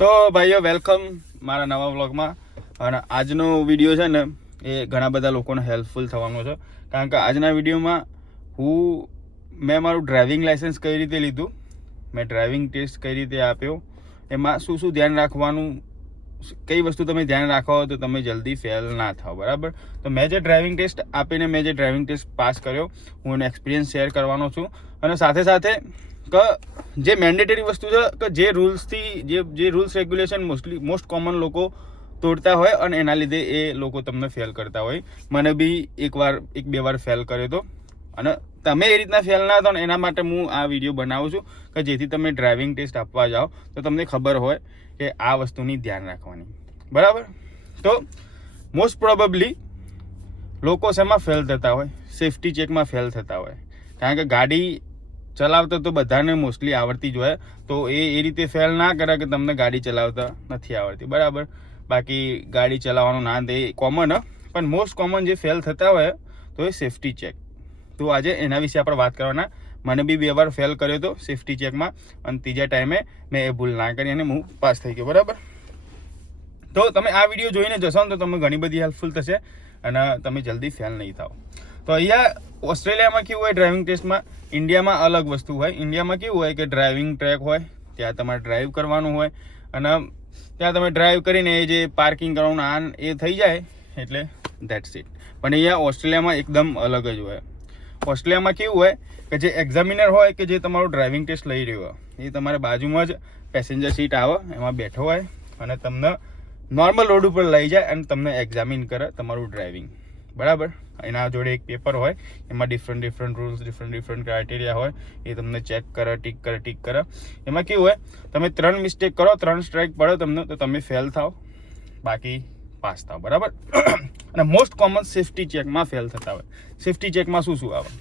તો ભાઈઓ વેલકમ મારા નવા વ્લોગમાં. અને આજનો વિડીયો છે ને એ ઘણા બધા લોકોને હેલ્પફુલ થવાનો છે, કારણ કે આજના વિડીયોમાં મેં મારું ડ્રાઇવિંગ લાઇસન્સ કઈ રીતે લીધું, મેં ડ્રાઇવિંગ ટેસ્ટ કઈ રીતે આપ્યો, એમાં શું શું ધ્યાન રાખવાનું, કઈ વસ્તુ તમે ધ્યાન રાખો તો તમે જલ્દી ફેલ ના થાઓ. બરાબર, તો મેં જે ડ્રાઇવિંગ ટેસ્ટ આપીને મેં જે ડ્રાઇવિંગ ટેસ્ટ પાસ કર્યો, હું એનો એક્સપિરિયન્સ શેર કરવાનો છું. અને સાથે સાથે કે જે મેન્ડેટરી વસ્તુ છે કે જે રૂલ્સથી જે રૂલ્સ રેગ્યુલેશન મોસ્ટ કોમન લોકો તોડતા હોય અને એના લીધે એ લોકો તમને ફેલ કરતા હોય. મને બી એક બે વાર ફેલ કર્યો હતો, અને તમે એ રીતના ફેલ ના થાઓ ને એના માટે હું આ વિડીયો બનાવું છું કે જેથી તમે ડ્રાઇવિંગ ટેસ્ટ આપવા જાઓ તો તમને ખબર હોય કે આ વસ્તુની ધ્યાન રાખવાની. બરાબર, તો મોસ્ટ પ્રોબેબલી લોકો શેમાં ફેલ થતા હોય? સેફટી ચેકમાં ફેલ થતા હોય. કારણ કે ગાડી ચલાવતા તો બધાને મોસ્ટલી આવડતી જ હોય, તો એ રીતે ફેલ ના કરે કે તમને ગાડી ચલાવતા નથી આવડતી. બરાબર, બાકી ગાડી ચલાવવાનું ના દે કોમન, પણ મોસ્ટ કોમન જે ફેલ થતા હોય તો એ સેફટી ચેક. તો આજે એના વિશે આપણે વાત કરવાના. મને બી 2 વાર ફેલ કર્યો હતો સેફટી ચેકમાં, અને ત્રીજા ટાઈમે મેં એ ભૂલ ના કરી અને હું પાસ થઈ ગયો. બરાબર, તો તમે આ વિડીયો જોઈને જશો ને તો તમને ઘણી બધી હેલ્પફુલ થશે અને તમે જલ્દી ફેલ નહીં થાઓ. તો અહીંયા ઓસ્ટ્રેલિયામાં કેવું હોય ડ્રાઇવિંગ ટેસ્ટમાં, ઇન્ડિયામાં અલગ વસ્તુ હોય. ઇન્ડિયામાં કેવું હોય કે ડ્રાઇવિંગ ટ્રેક હોય, ત્યાં તમારે ડ્રાઇવ કરવાનું હોય, અને ત્યાં તમે ડ્રાઇવ કરીને એ જે પાર્કિંગ કરવાનું એ થઈ જાય એટલે ધેટ્સ ઇટ. પણ અહીંયા ઓસ્ટ્રેલિયામાં એકદમ અલગ જ હોય. ઓસ્ટ્રેલિયામાં કેવું હોય કે જે એક્ઝામિનર હોય કે જે તમારું ડ્રાઇવિંગ ટેસ્ટ લઈ રહ્યો હોય, એ તમારા બાજુમાં જ પેસેન્જર સીટ આવે, એમાં બેઠો હોય અને તમને નોર્મલ રોડ ઉપર લઈ જાય અને તમને એક્ઝામિન કરે તમારું ડ્રાઇવિંગ. બરાબર, એના જોડે એક પેપર હોય, એમાં ડિફરન્ટ રૂલ્સ, ડિફરન્ટ ક્રાઇટેરિયા હોય, એ તમને ચેક કરે, ટીક કરે. એમાં કેવું હોય, તમે 3 મિસ્ટેક કરો, 3 સ્ટ્રાઇક પડે તમને, તો તમે ફેલ થાઓ, બાકી પાસ થાઓ. બરાબર, અને મોસ્ટ કોમન સેફટી ચેકમાં ફેલ થતા હોય. સેફટી ચેકમાં શું આવે?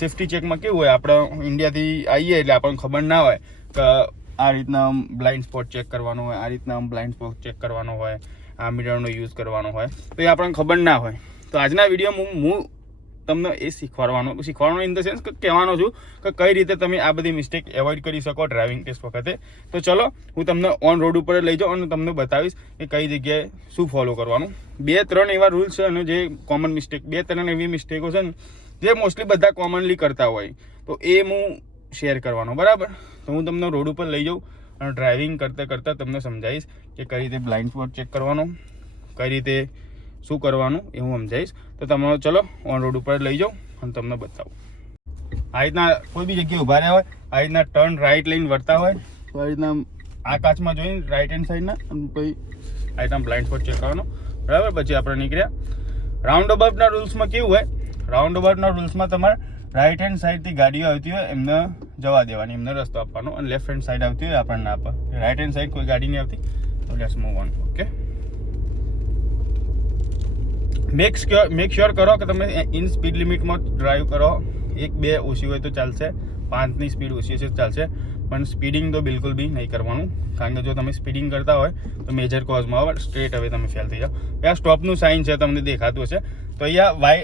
સેફટી ચેકમાં કેવું હોય, આપણે ઇન્ડિયાથી આવીએ એટલે આપણને ખબર ના હોય કે આ રીતના બ્લાઇન્ડ સ્પોટ ચેક કરવાનો હોય, આ રીતના બ્લાઇન્ડ સ્પોટ ચેક કરવાનો હોય, આ મિરરનો યુઝ કરવાનો હોય, તો એ આપણને ખબર ના હોય. તો આજના વિડીયોમાં હું તમને એ શીખવાડવાનો ઇન ધ સેન્સ કે કહેવાનો છું કે કઈ રીતે તમે આ બધી મિસ્ટેક એવોઇડ કરી શકો ડ્રાઇવિંગ ટેસ્ટ વખતે. તો ચલો હું તમને ઓન રોડ ઉપર લઈ જાઉં અને તમને બતાવીશ કે કઈ જગ્યાએ શું ફોલો કરવાનું. 2-3 એવા રૂલ્સ છે અને જે કોમન મિસ્ટેક, 2-3 એવી મિસ્ટેકો છે ને જે મોસ્ટલી બધા કોમનલી કરતા હોય, તો એ હું શેર કરવાનો. બરાબર, તો હું તમને રોડ ઉપર લઈ જાઉં અને ડ્રાઇવિંગ કરતાં તમને સમજાવીશ કે કઈ રીતે બ્લાઇન્ડ સ્પોટ ચેક કરવાનો, કઈ રીતે શું કરવાનું એ હું સમજાવીશ. તો તમે ચલો ઓન રોડ ઉપર લઈ જાઉં અને તમને બતાવું. આ રીતના કોઈ બી જગ્યાએ ઊભા રહ્યા હોય, આ રીતના ટર્ન રાઈટ લઈને વળતા હોય, તો આ રીતના આ કાચમાં જોઈને રાઈટ હેન્ડ સાઈડના, અને પછી આ રીતના બ્લાઇન્ડ સ્પોટ ચેક કરવાનો. બરાબર, પછી આપણે નીકળ્યા. રાઉન્ડ અબાઉટના રૂલ્સમાં કેવું હોય, રાઉન્ડ અબાઉટના રૂલ્સમાં તમારે રાઈટ હેન્ડ સાઈડથી ગાડીઓ આવતી હોય એમને જવા દેવાની, એમને રસ્તો આપવાનો, અને લેફ્ટ હેન્ડ સાઈડ આવતી હોય આપણને ના આપે. રાઈટ હેન્ડ સાઈડ કોઈ ગાડી નહીં આવતી, તો let's move on. Okay, make sure કરો કે તમે ઇન સ્પીડ લિમિટમાં ડ્રાઈવ કરો. 1-2 ઓછી હોય તો ચાલશે, 5ની સ્પીડ ઓછી હશે તો ચાલશે, પણ સ્પીડિંગ તો બિલકુલ બી નહીં કરવાનું. કારણ કે જો તમે સ્પીડિંગ કરતા હોય તો મેજર કોઝમાં આવે, સ્ટ્રેટ હવે તમે ફેલ થઈ જાઓ. આ સ્ટોપનું સાઇન છે, તમને દેખાતું હશે. તો અહીંયા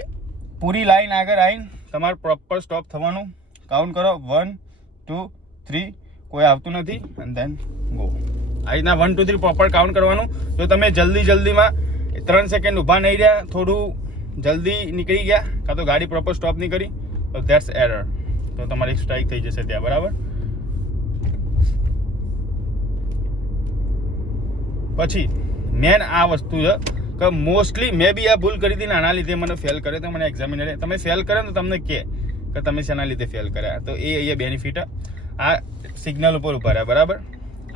પૂરી લાઈન આગળ આવીને તમારે પ્રોપર સ્ટોપ થવાનું. કાઉન્ટ કરો, 1 2 3, કોઈ આવતું નથી, અને દેન ગો. આ રીતના 1 2 3 પ્રોપર કાઉન્ટ કરવાનું. જો તમે જલ્દીમાં 3 સેકન્ડ ઊભા નહીં રહ્યા, થોડું જલ્દી નીકળી ગયા, કાં તો ગાડી પ્રોપર સ્ટોપ નહીં કરી, તો ધેટ્સ એરર. તો તમારી સ્ટ્રાઇક થઈ જશે ત્યાં. બરાબર, પછી મેન આ વસ્તુ છે કે મોસ્ટલી મેં બી આ ભૂલ કરી હતી ને આના લીધે મને ફેલ કરે. તો મને એક્ઝામિનરે તમે ફેલ કરે તો તમને કહે કે તમે શેના લીધે ફેલ કર્યા, તો એ અહીંયા બેનિફિટ. આ સિગ્નલ ઉપર ઊભા રહ્યા. બરાબર,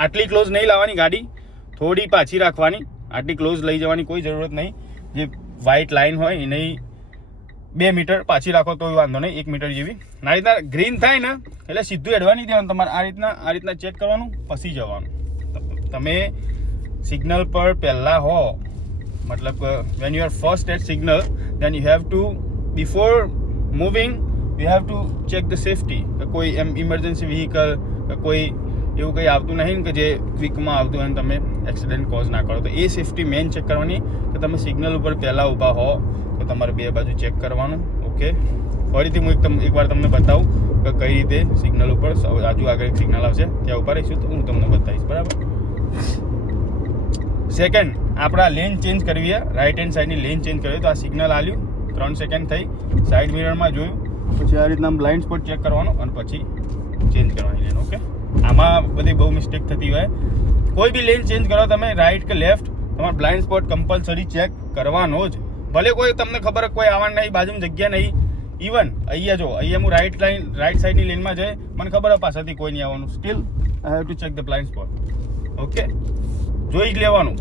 આટલી ક્લોઝ નહીં લાવવાની ગાડી, થોડી પાછી રાખવાની. આટલી ક્લોઝ લઈ જવાની કોઈ જરૂરત નહીં. જે વ્હાઇટ લાઇન હોય એને 2 મીટર પાછી રાખો તો વાંધો નહીં, 1 મીટર જેવી. આ રીતના ગ્રીન થાય ને એટલે સીધું એડવા નહીં દેવાનું તમારે. આ રીતના ચેક કરવાનું, પછી જવાનું. તમે સિગ્નલ પર પહેલાં હો, મતલબ when you are first at signal, then you have to before moving you have to check the safety. કે કોઈ એમ ઇમરજન્સી વ્હીકલ કે કોઈ એવું કંઈ આવતું નહીં કે જે ક્વિકમાં આવતું હોય અને તમે એક્સિડન્ટ કોઝ ના કરો. તો એ સેફટી મેઇન ચેક કરવાની કે તમે સિગ્નલ ઉપર પહેલાં ઊભા હો તો તમારે 2 બાજુ ચેક કરવાનું. ઓકે, ફરીથી હું એકવાર તમને બતાવું કે કઈ રીતે સિગ્નલ ઉપર, આજુ આગળ એક સિગ્નલ આવશે ત્યાં ઊભા રહીશું તો હું તમને બતાવીશ. બરાબર, સેકન્ડ, આપણા લેન ચેન્જ કરવી છે, રાઈટ હેન્ડ સાઈડની લેન ચેન્જ કરવી, તો આ સિગ્નલ આલ્યું, 3 સેકન્ડ થઈ, સાઈડ મિરરમાં જોયું, પછી આ રીતના બ્લાઇન્ડ સ્પોટ ચેક કરવાનો અને પછી ચેન્જ કરવાની લેન. ઓકે, આમાં બધી બહુ મિસ્ટેક થતી હોય. કોઈ બી લેન ચેન્જ કરો તમે, રાઈટ કે લેફ્ટ, તમારે બ્લાઇન્ડ સ્પોટ કમ્પલસરી ચેક કરવાનો જ. ભલે કોઈ તમને ખબર કોઈ આવવાનું નહીં, બાજુની જગ્યા નહીં. ઇવન અહીંયા જો, અહીંયા હું રાઈટ સાઈડની લેનમાં જઈ, મને ખબર હોય પાછળથી કોઈ નહીં આવવાનું, steel I have to check the blind spot. Okay, જોઈ જ લેવાનું.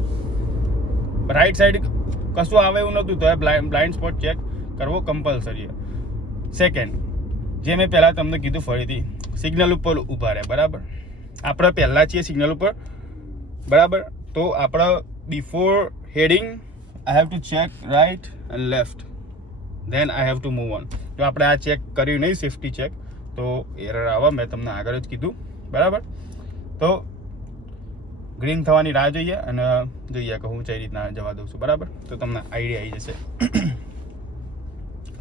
રાઈટ સાઈડ કશું આવે એવું નહોતું, તો બ્લાઇન્ડ સ્પોટ ચેક કરવો કમ્પલસરી. સેકન્ડ, જે મેં પહેલાં તમને કીધું ફરીથી, સિગ્નલ ઉપર ઊભા રહે, બરાબર. આપણે પહેલાં છીએ સિગ્નલ ઉપર, બરાબર. તો આપણે before heading I have to check right and left, than I have to move on. જો આપણે આ ચેક કર્યું નહીં, સેફ્ટી ચેક, તો એરર આવે. મેં તમને આગળ જ કીધું, બરાબર. તો ગ્રીન થવાની રાહ જોઈએ અને જોઈએ કે હું કઈ રીતના જવા દઉં છું, બરાબર. તો તમને આઈડિયા આવી જશે.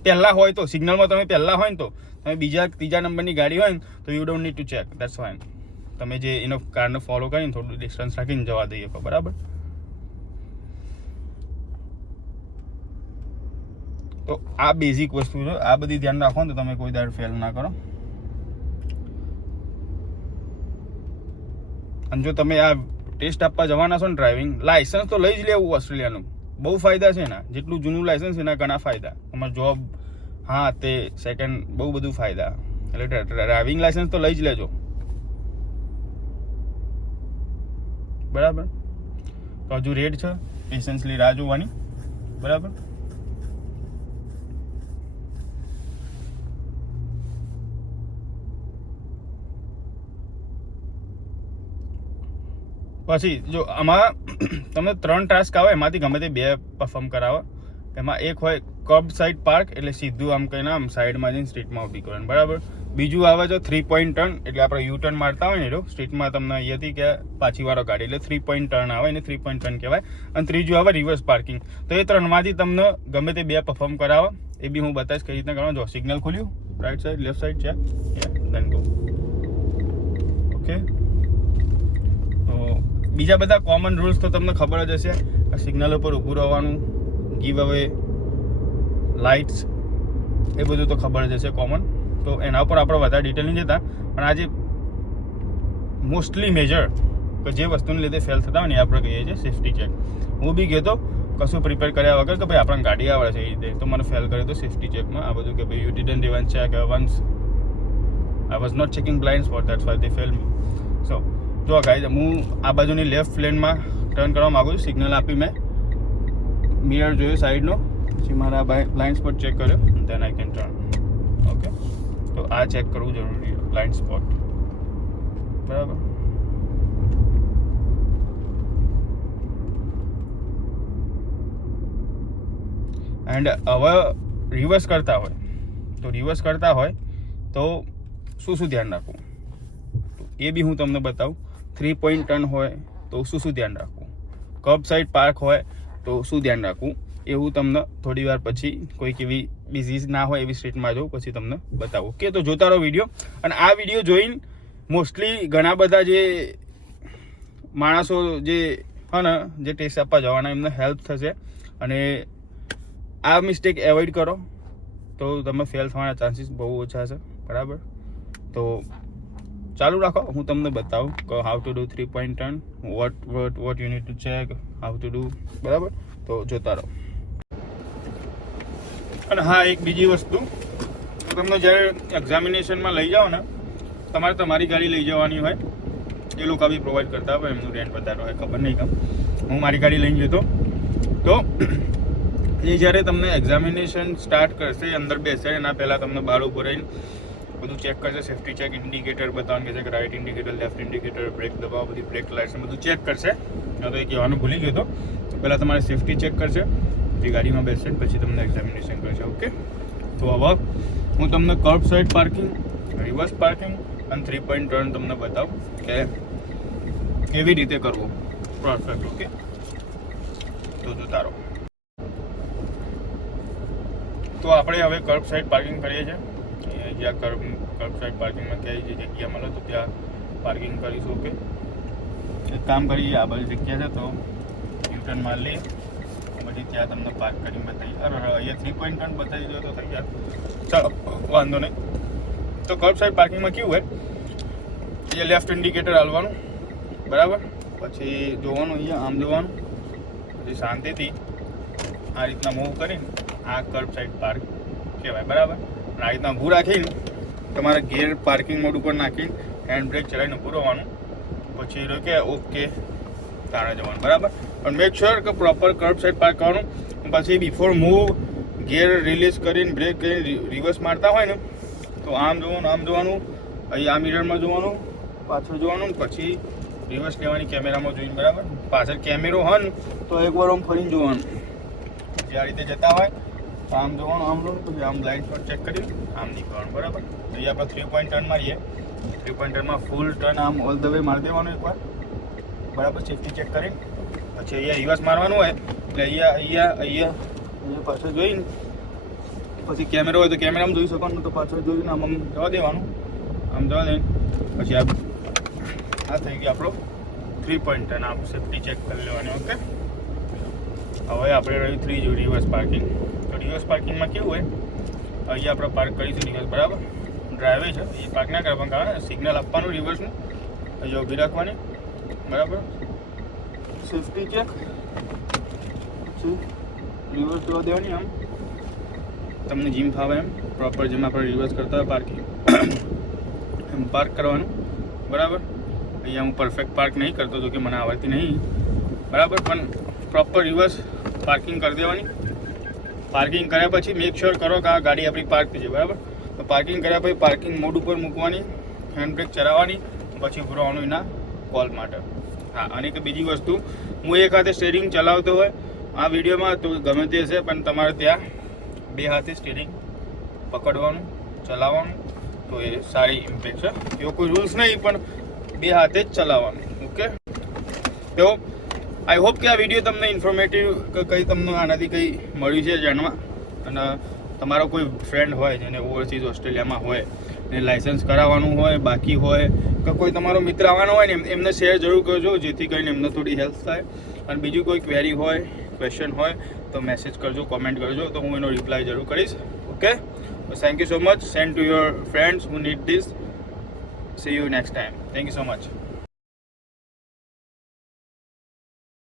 પહેલાં હોય તો સિગ્નલમાં તમે પહેલાં હોય ને, તો તમે ત્રીજા નંબરની ગાડી હોય ને, તો you don't need to check, that's fine. તમે જે એનો કારને ફોલો કરીને થોડું ડિસ્ટન્સ રાખીને જવા દઈએ, બરાબર. તો આ બેઝિક વસ્તુ છે, આ બધી ધ્યાન રાખો ને તો તમે કોઈ દાડ ફેલ ના કરો. અને જો તમે આ ટેસ્ટ આપવા જવાના છો ને ડ્રાઇવિંગ, લાયસન્સ તો લઈ જ લેવું ઓસ્ટ્રેલિયાનું. બહુ ફાયદા છે એના, જેટલું જૂનું લાયસન્સ એના ઘણા ફાયદા. તમારે જોબ, હા તે સેકન્ડ, બહુ બધું ફાયદા. એટલે ડ્રાઇવિંગ લાયસન્સ તો લઈ જ લેજો, બરાબર. તો હજુ રેડ છે, પેશન્સલી રાહ જોવાની, બરાબર. પછી જો આમાં તમને 3 ટાસ્ક આવે, એમાંથી ગમે તે 2 પરફોર્મ કરાવો. એમાં એક હોય કર્બ સાઇડ પાર્ક, એટલે સીધું આમ કહીને આમ સાઈડમાં જઈને સ્ટ્રીટમાં ઊભી કરવાનું, બરાબર. બીજું આવે છે 3 પોઈન્ટ ટર્ન, એટલે આપણે યુ ટર્ન મારતા હોય ને, એટલે સ્ટ્રીટમાં તમને અહીંયાથી કે પાછી વાળો ગાડી, એટલે 3 પોઈન્ટ ટર્ન આવે, એને 3 પોઈન્ટ ટર્ન કહેવાય. અને ત્રીજું આવે રિવર્સ પાર્કિંગ. તો એ 3માંથી તમને ગમે તે 2 પરફોર્મ કરાવો, એ બી હું બતાવીશ કઈ રીતના કરવાનું. જો સિગ્નલ ખોલ્યું, રાઈટ સાઈડ, લેફ્ટ સાઈડ છે, ધેન ગો. ઓકે, તો બીજા બધા કોમન રૂલ્સ તો તમને ખબર જ હશે. સિગ્નલ ઉપર ઊભું રહેવાનું, ગીવ અવે લાઇટ્સ, એ બધું તો ખબર જ હશે કોમન. તો એના ઉપર આપણે વધારે ડિટેલ નહીં જતા, પણ આજે મોસ્ટલી મેજર કે જે વસ્તુને લીધે ફેલ થતા હોય ને, આપણે કહીએ છીએ સેફ્ટી ચેક. હું બી કહેતો કશું પ્રિપેર કર્યા વગર કે ભાઈ આપણને ગાડી આવડે છે એ રીતે, તો મને ફેલ કર્યો તો સેફ્ટી ચેકમાં આ બધું કે ભાઈ you didn't even check once, I was not checking blind spot, that's why they fail me. So જો ગાઈઝ, હું આ બાજુની લેફ્ટ લેનમાં ટર્ન કરવા માગું છું. સિગ્નલ આપી મેં, મિરર જોયું સાઈડનો, પછી મારા બ્લાઇન્ડ સ્પોટ ચેક કર્યો, દેન આઈ કેન ટર્ન. ઓકે, તો આ ચેક કરવું જરૂરી છે, બ્લાઇન્ડ સ્પોટ, બરાબર. એન્ડ હવે રિવર્સ કરતા હોય તો શું ધ્યાન રાખવું, એ બી હું તમને બતાવું. 3 પોઈન્ટ ટર્ન હોય તો શું ધ્યાન રાખવું, કર્બ સાઈડ પાર્ક હોય તો શું ધ્યાન રાખવું, એ હું તમને થોડી વાર પછી કોઈક એવી બિઝી ના હોય એવી સ્ટ્રીટમાં જાઉં પછી તમને બતાવું. ઓકે, તો જોતા રહો વિડીયો. અને આ વિડીયો જોઈને મોસ્ટલી ઘણા બધા જે માણસો જે હા ને, જે ટેસ્ટ આપવા જવાના, એમને હેલ્પ થશે. અને આ મિસ્ટેક એવોઇડ કરો તો તમે ફેલ થવાના ચાન્સીસ બહુ ઓછા છે, બરાબર. તો ચાલુ રાખો, હું તમને બતાવું કે how to do 3 point turn, what you need to check, how to do, બરાબર. તો જોતા રહો. અને હા, એક બીજી વસ્તુ, તમને જ્યારે એક્ઝામિનેશનમાં લઈ જાઓ ને, તમારે તમારી ગાડી લઈ જવાની હોય. એ લોકો બી પ્રોવાઈડ કરતા હોય, એમનું રેન્ટ વધારે હોય, ખબર નહીં કેમ. હું મારી ગાડી લઈને જતો, તો એ જ્યારે તમને એક્ઝામિનેશન સ્ટાર્ટ કરશે, અંદર બેસે એના પહેલાં તમને બહાર ઉભો રહીને બધું ચેક કરશે. સેફ્ટી ચેક, ઇન્ડિકેટર બતાવવાનું કહેશે કે right indicator, left indicator, brake દબાવો, બધી બ્રેક લાઇટ્સ બધું ચેક કરશે. તો એ કહેવાનું ભૂલી ગયો હતો. પહેલાં તમારે સેફ્ટી ચેક કરશે, જે ગાડીમાં બેસશે, પછી તમને એક્ઝામિનેશન કરશે. ઓકે, તો હવે હું તમને kerb side parking, reverse parking અને 3 પોઈન્ટ ટર્ન તમને બતાવું કે કેવી રીતે કરવું પરફેક્ટ. ઓકે, તો જોતા રહો. તો આપણે હવે કર્બ સાઇડ પાર્કિંગ કરીએ છીએ. જ્યાં કર્બ સાઇડ પાર્કિંગમાં ક્યાંય જે જગ્યા મળે તો ત્યાં પાર્કિંગ કરીશું. ઓકે, એક કામ કરીએ, આ બધી જગ્યા છે તો ટર્ન મારી લઈએ, પછી ત્યાં તમને પાર્ક કરીને બતાવીએ. અરે અહીંયા 3 પોઈન્ટ ટર્ન બતાવી દો તો થઈ જાય. ચાલો વાંધો નહીં. તો કર્બ સાઈડ પાર્કિંગમાં કેવું હોય, અહીંયા લેફ્ટ ઇન્ડિકેટર હાલવાનું, બરાબર. પછી જોવાનું, અહીંયા આમ જોવાનું, પછી શાંતિથી આ રીતના મૂવ કરીને આ કર્બ સાઈડ પાર્ક કહેવાય, બરાબર. આ રીતના ઊભું રાખીને તમારે ગેર પાર્કિંગ મોડ ઉપર નાખીને હેન્ડ બ્રેક ચલાવીને ઊભું રહેવાનું. પછી રોકે ઓકે તારે જવાનું, બરાબર. પણ મેક શ્યોર કે પ્રોપર કર્બ સાઈડ પાર્ક કરવાનું. પછી બિફોર મૂવ ગેર રિલીઝ કરીને બ્રેક કરીને રિવર્સ મારતા હોય ને તો આમ જોવાનું, અહીં આ મિરરમાં જોવાનું, પાછળ જોવાનું, પછી રિવર્સ લેવાની કેમેરામાં જોઈને, બરાબર. પાછળ કેમેરો હોય ને તો એકવાર આમ ફરીને જોવાનું. જે આ રીતે જતા હોય આમ જોવાનું, પછી આમ લાઈન પર ચેક કરી આમ નીકળવાનું, બરાબર. અહીં આપણે 3 પોઈન્ટ ટર્ન મારીએ, 3 પોઈન્ટ ટર્નમાં ફૂલ ટર્ન આમ ઓલ ધ વે મારી દેવાનું એકવાર, બરાબર. સેફ્ટી ચેક કરીને પછી અહીંયા રિવર્સ મારવાનું હોય એટલે અહીંયા પાછળ જોઈને પછી કેમેરો હોય તો કેમેરામાં જોઈ શકવાનું, તો પાછળ જોઈને આમ જવા દેવાનું, આમ જવા દે. પછી આ થઈ ગયો આપણો 3 પોઈન્ટ ટર્ન. આમ સેફ્ટી ચેક કરી લેવાની, ઓકે. હવે આપણે રહ્યું 3 રિવર્સ પાર્કિંગ. તો રિવર્સ પાર્કિંગમાં કેવું હોય, અહીંયા આપણે પાર્ક કરીશું રિવર્સ, બરાબર. ડ્રાઈવે છે એ પાર્ક ના કરવાનું, કારણ સિગ્નલ આપવાનું રિવર્સનું, અહીંયા ઊભી રાખવાની, બરાબર. સેફ્ટી ચેક, પછી રિવર્સ જોવા દેવાની, આમ તમને જીમ ફાવે એમ પ્રોપર જેમ આપણે રિવર્સ કરતા હોય પાર્કિંગ એમ પાર્ક કરવાનું, બરાબર. અહીંયા હું પરફેક્ટ પાર્ક નહીં કરતો તો કે મને આવડતી નહીં, બરાબર. પણ પ્રોપર રિવર્સ પાર્કિંગ કરી દેવાની. પાર્કિંગ કર્યા પછી મેક શ્યોર કરો કે આ ગાડી આપણી પાર્ક થઈ છે, બરાબર. તો પાર્કિંગ કર્યા પછી પાર્કિંગ મોડ ઉપર મૂકવાની, હેન્ડ બ્રેક ચલાવવાની, પછી ઉભું રહેવાનું એના કોલ માટે. હા, અને એક બીજી વસ્તુ, હું એક હાથે સ્ટેરિંગ ચલાવતો હોય આ વિડીયોમાં તો ગમે તે હશે, પણ તમારે ત્યાં 2 હાથે સ્ટેરિંગ પકડવાનું, ચલાવવાનું, તો એ સારી ઇમ્પેક્ટ છે. એવો કોઈ રૂલ્સ નહીં, પણ 2 હાથે જ ચલાવવાનું, ઓકે. તો આઈ હોપ કે આ વિડીયો તમને ઇન્ફોર્મેટિવ કે કંઈ તમને આનાથી કંઈ મળ્યું છે જાણવા. અને તમારો કોઈ ફ્રેન્ડ હોય જેને ઓવરસીઝ ઓસ્ટ્રેલિયામાં હોય ને લાઇસન્સ કરાવવાનું હોય, બાકી હોય, કે કોઈ તમારો મિત્ર આવવાનો હોય ને એમને શેર જરૂર કરજો, જેથી કરીને એમને થોડી હેલ્પ થાય. અને બીજું કોઈ ક્વેરી હોય, ક્વેશ્ચન હોય તો મેસેજ કરજો, કોમેન્ટ કરજો, તો હું એનો રિપ્લાય જરૂર કરીશ, okay. Thank you so much. Send to your friends who need this. C you next time. Thank you so much.